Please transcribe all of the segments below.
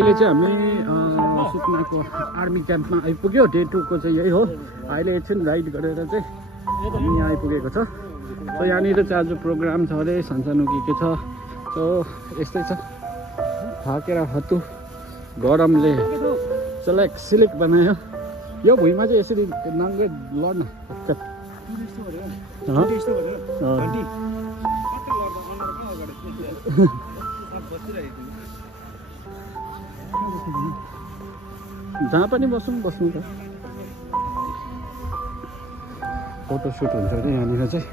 अहिले चाहिँ हामी सुकुनाको आर्मी क्याम्पमा आइपुग्यो। डे 2 को चाहिँ यही हो। अहिले एकछिन राइड गरेर चाहिँ हामी यहाँ आइपुगेको छ। सो यहाँनिर चाहिँ आज प्रोग्राम छ अरे, सानसानो के छ। सो यस्तै छ, थाकेर हत्तु गरमले सिलेक्ट बनायो। यो भुइँमा चाहिँ यसरी नाङ्गे लड्न जहाँ पनि बस्नु त। फोटो सुट हुन्छ अरे यहाँनिर चाहिँ।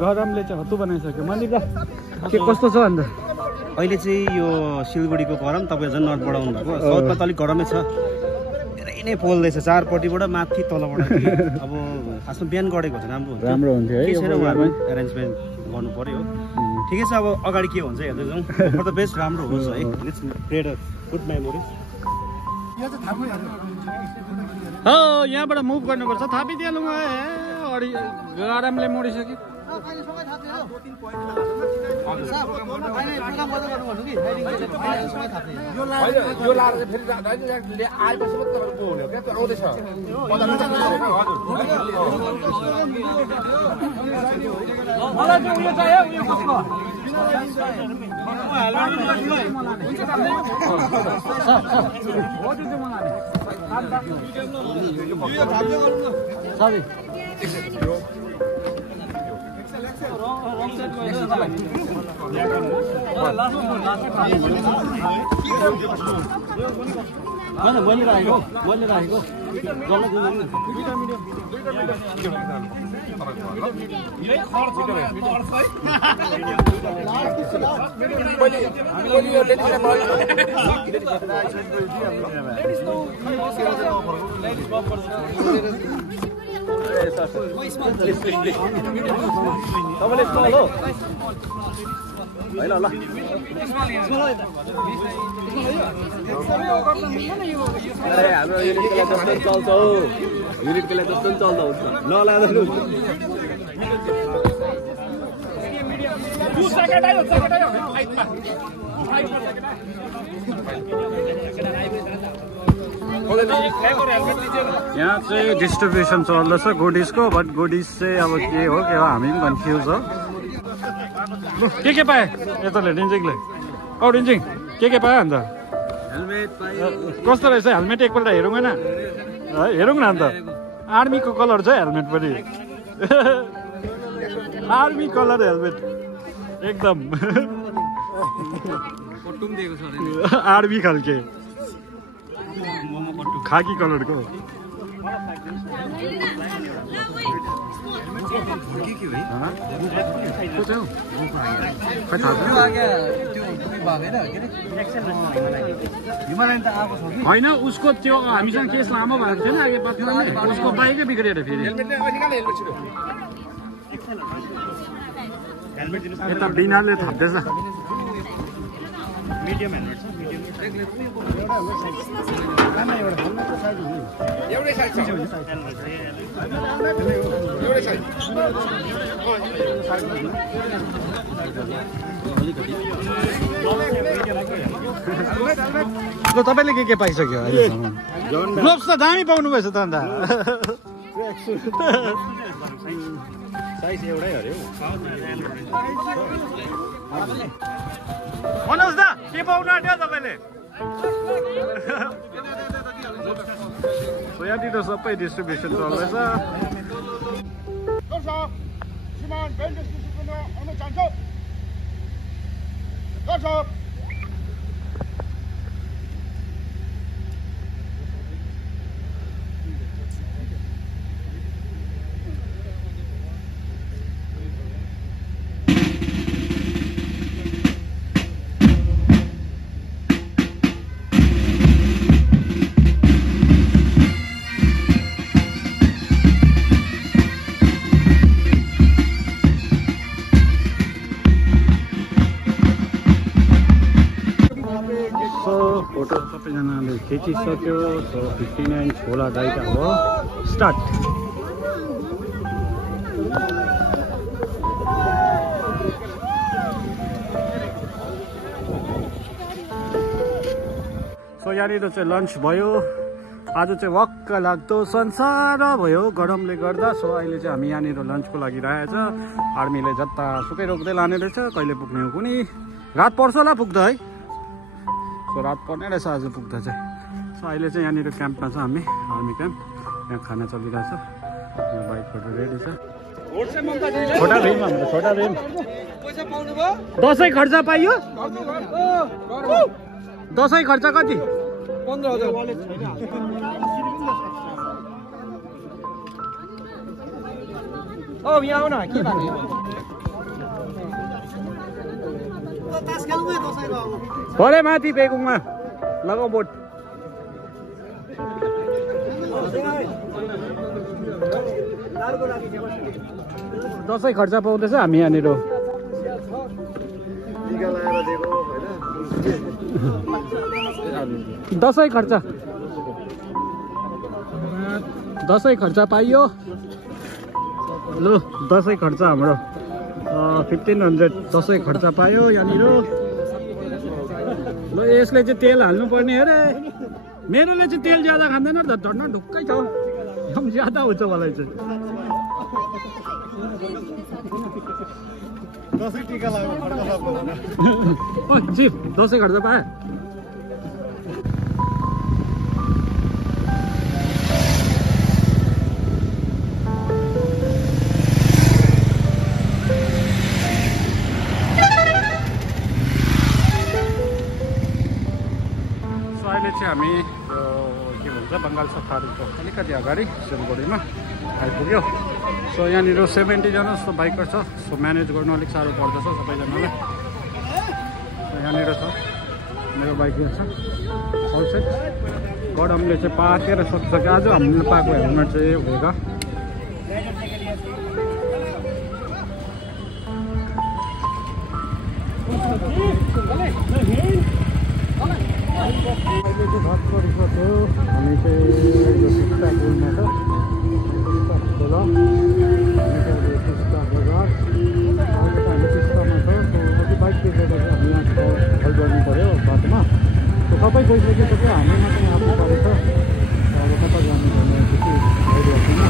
गरमले चाहिँ हत्तु बनाइसक्यो। मन्दिर के कस्तो छ अन्त? अहिले चाहिँ यो सिलगढीको गरम तपाईँ झन् नर्थ बढाउनु भएको। साउथमा त अलिक गरमै छ, धेरै नै पोल्दैछ चारपट्टिबाट माथि तलबाट। अब खासमा बिहान गरेको छ राम्रो हुन्थ्यो है। एरेन्जमेन्ट गर्नु पर्यो। ठिकै छ, अब अगाडि के हुन्छ हेर्दै जाउँ। फर द बेस्ट राम्रो होस् है। Let's create a good memory. हो यहाँबाट मुभ गर्नुपर्छ। थापिदिएलौँ गरमले मोडिसक्यो। यहाँ चाहिँ डिस्ट्रिब्युसन चल्दैछ गोडिसको। बट गोडिस चाहिँ अब के हो हामी पनि कन्फ्युज हो। के पाए यताले रिन्जिङले? रिन्जिङ के पायो अन्त? कस्तो रहेछ हेलमेट? एकपल्ट हेरौँ होइन? हेरौँ न अन्त। आर्मीको कलर छ हेलमेट पनि। आर्मी कलर हेलमेट एकदम आर्मी खालके खाकी कलरको। होइन उसको त्यो हामीसँग केस लामो भएको थिएन आगे पत्रमा, उसको बाइकै बिग्रिएर फेरि यता बिनाले थप्दैछ। मिडियम हेलमेट छ, एउटै साइज छ। तपाईँले के पाइसक्यो? ग्लोभ्स त दामी पाउनु भएछ त अन्त। साइज एउटै अरे मनोज दा के पाउनु आँट्यो तपाईँले? यहाँनिर सबै डिस्ट्रिब्युसन चल्दैछ। सबैजनाले खिचिसक्यो सो 59 खोला गाइड अब स्टार्ट सो यहाँनिर चाहिँ लन्च भयो आज चाहिँ वक्क लाग्दो संसार भयो गरमले गर्दा सो अहिले चाहिँ हामी यहाँनिर लन्चको लागि राखेछ आर्मीले जता सुकै रोक्दै लाने रहेछ कहिले पुग्ने हो कुनै रात पर्छ होला पुग्दा है सो रात पर्ने रहेछ आज पुग्दा चाहिँ सो अहिले चाहिँ यहाँनिर क्याम्पमा छ हामी आर्मी क्याम्प यहाँ खाना चलिरहेछ यहाँ बाइकहरू रेडी छ छोटा भीम हाम्रो छोटा भीम दसैँ खर्च पाइयो दसैँ खर्च कति 15,000 यहाँ आऊ न के भन्ने भरे माथि बेगुङमा लगाऊ बोट दसैँ खर्च पाउँदैछ हामी यहाँनिर दसैँ खर्च पाइयो लु दसैँ खर्च हाम्रो 1500 दसैँ खर्च पायो यहाँनिर ल यसले चाहिँ तेल हाल्नु पर्ने अरे मेरोले चाहिँ तेल ज्यादा खाँदैन त झन् ढुक्कै छ एकदम ज्यादा हुन्छ मलाई चाहिँ दसैँ टिका लाग्यो चिफ दसैँ खर्च पाए हामी के भन्छ बङ्गाल सफारीको अलिकति अगाडि सिलगढीमा आइपुग्यो सो यहाँनिर 70 जना जस्तो बाइकर छ सो म्यानेज गर्नु अलिक साह्रो पर्दछ सबैजनालाई यहाँनिर छ मेरो बाइक छ सलसेट गरमले चाहिँ पाकेर सक्छ आज हामीले पाएको हेलमेट चाहिँ भेगा अहिले चाहिँ घर परिसक्यो हामी चाहिँ यो टिस्टा पुलमा छ टिस्टा खोला हामी चाहिँ टिस्टा बजार अहिले त हामी टिस्टामा छ कति बाइक टिपेर चाहिँ हामी यहाँ हेल्प गर्नु पऱ्यो बाटोमा सबै गइसकिसक्यो हामी मात्रै आफू परेछ अब कता जानु भन्ने त्यति आइडिया छैन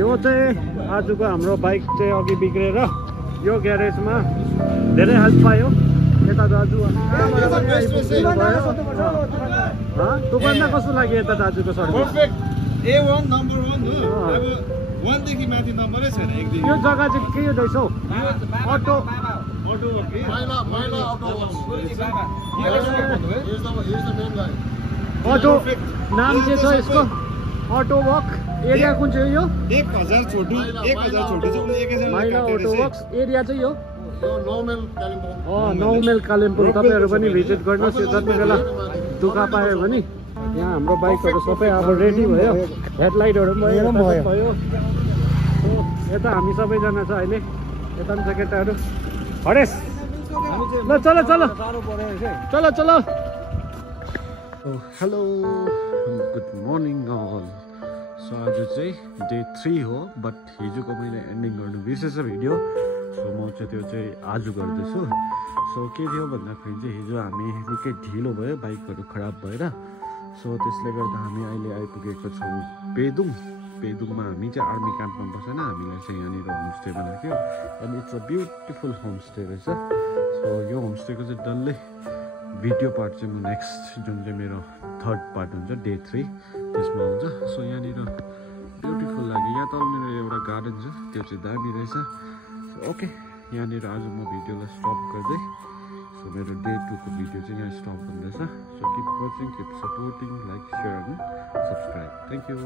यो चाहिँ आजको हाम्रो बाइक चाहिँ अघि बिग्रेर यो ग्यारेजमा धेरै हेल्प पायो यता दाजु दोकानमा कस्तो लाग्यो यता दाजुको सर्भिस A1 नम्बर 1 हो अब 1 देखि माथि नम्बरै छैन एकदिन यो जग्गा चाहिँ के रहेछ हौ अटो अटो नाम के छ यसको अटो वक एरिया कुन चाहिँ यो 1000 छोटो 1000 छोटो चाहिँ 1000 माइला अटो वक्स एरिया चाहिँ यो नौमेल कालिम्पोङ तपाईँहरू पनि भिजिट गर्नुहोस् यो जति बेला दुःख पायो भने यहाँ हाम्रो बाइकहरू सबै अब रेडी भयो हेडलाइटहरू पनि भयो यता हामी सबैजना छ अहिले यता पनि छ केटाहरू हरेस ल चलो चलो चलो चलो hello good morning all so आज चाहिँ डे 3 हो बट हिजोको मैले एन्डिङ गर्नु बिर्सेछ भिडियो सो म चाहिँ त्यो चाहिँ आज गर्दैछु सो के थियो भन्दाखेरि चाहिँ हिजो हामी निकै ढिलो भयो बाइकहरू खराब भएर सो त्यसले गर्दा हामी अहिले आइपुगेको छौँ पेदुङमा हामी चाहिँ आर्मी क्याम्पमा बसेन हामीलाई चाहिँ यहाँनिर होमस्टे बनाएको अनि इट्स अ ब्युटिफुल होमस्टे रहेछ सो यो होमस्टेको चाहिँ डल्लै भिडियो पार्ट चाहिँ म नेक्स्ट जुन चाहिँ मेरो थर्ड पार्ट हुन्छ डे 3 त्यसमा हुन्छ सो यहाँनिर ब्युटिफुल लाग्यो यहाँ तलनिर एउटा गार्डन छ त्यो चाहिँ दामी रहेछ सो ओके यहाँनिर आज म भिडियोलाई स्टप गर्दै सो मेरो डे 2 को भिडियो चाहिँ यहाँ स्टप हुँदैछ so keep watching keep supporting like share and subscribe thank you